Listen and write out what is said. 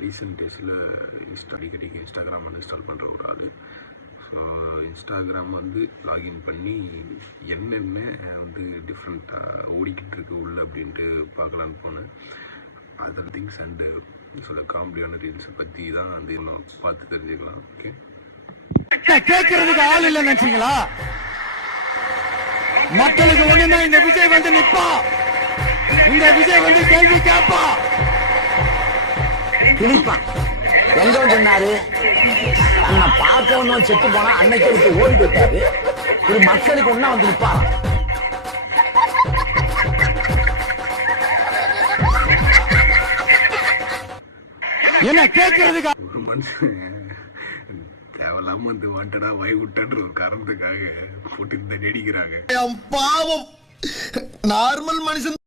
Recent டேஸில் அடிக்கடிக்கு Instagram uninstall பண்ணுற ஒரு ஆள். ஸோ இன்ஸ்டாகிராம் வந்து லாகின் பண்ணி என்னென்ன வந்து டிஃப்ரெண்ட்டாக ஓடிக்கிட்டு இருக்கு உள்ள அப்படின்ட்டு பார்க்கலான்னு போனேன். அதர் திங்ஸ் அண்டு சில காமெடியான ரீல்ஸை பற்றி தான் வந்து நான் பார்த்து தெரிஞ்சுக்கலாம். ஓகே, கேட்கறதுக்கு ஆள் இல்ல நினைச்சீங்களா? மக்களுக்கு ஒண்ணுன்னா இந்த விஜய் வந்து நிப்பா, இந்த விஜய் வந்து கேள்வி கேட்பா, கிழிப்பான். எங்க சொன்னாரு நம்ம பார்த்தவனும் செத்து போனா அன்னைக்கு விட்டு ஓடி போயிட்டாரு. ஒரு மக்களுக்கு ஒண்ணா வந்து நிப்பா. என்ன கேட்கறதுக்கு ஒரு மனுஷன் தேவையில்லாம வந்து வாண்டடா வாய் விட்டன்ற ஒரு காரணத்துக்காக போட்டு இந்த நடிக்கிறாங்க. பாவம் நார்மல் மனுஷன்